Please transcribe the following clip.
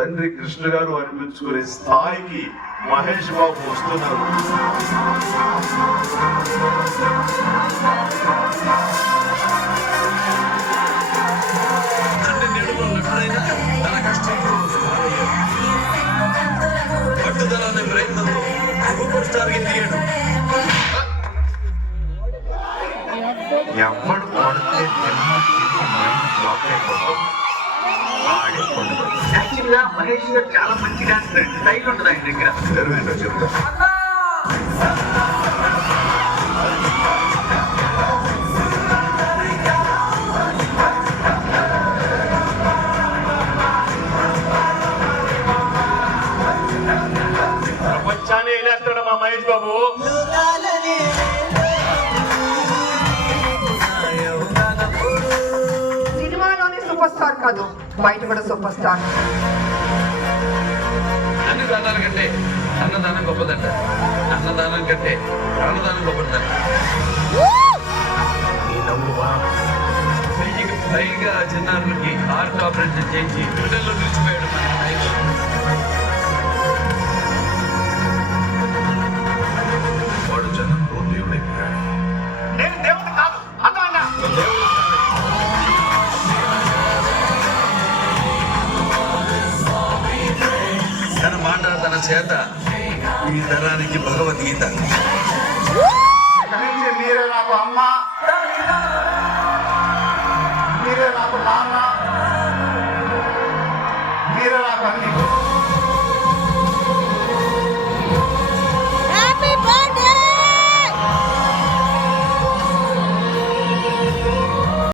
తండ్రి కృష్ణ గారు అనిపించుకునే స్థాయికి మహేష్ బాబు వస్తున్నారు. ఎప్పుడైనా తన కష్టంతో పట్టుదలనే ప్రయత్నంతో సూపర్ స్టార్ ఎదిగాడు. ఎవడు కొడితే బ్లాక్ అయిపోతాం. యాక్చువల్గా మహేష్ గారు చాలా మంచి డాన్సర్, స్టైల్ ఉంటుంది ఆయన దగ్గర. చెప్తా ప్రపంచాన్ని వెళ్ళేస్తాడు మా మహేష్ బాబు. సినిమాలోనే సూపర్ స్టార్ కాదు, బయట కూడా సూపర్ స్టార్. అన్ని దానాల కంటే అన్నదానం గొప్పదంట, అన్నదానం కంటే ప్రాణదానం గొప్పదంట. వెయ్యికి పైగా చిన్నారులకి హార్ట్ ఆపరేషన్ చేసి గుండెల్లో నిలిచిపోయాడు మన మహేష్. వాడు జనంలో దేవుడైపోయాడు. నేను దేవుడు కాదు, అర్థమైందా? తన మాట తన చేత ఈ తరానికి భగవద్గీత. మీరే నాకు అమ్మ, మీరే నాకు నాన్న,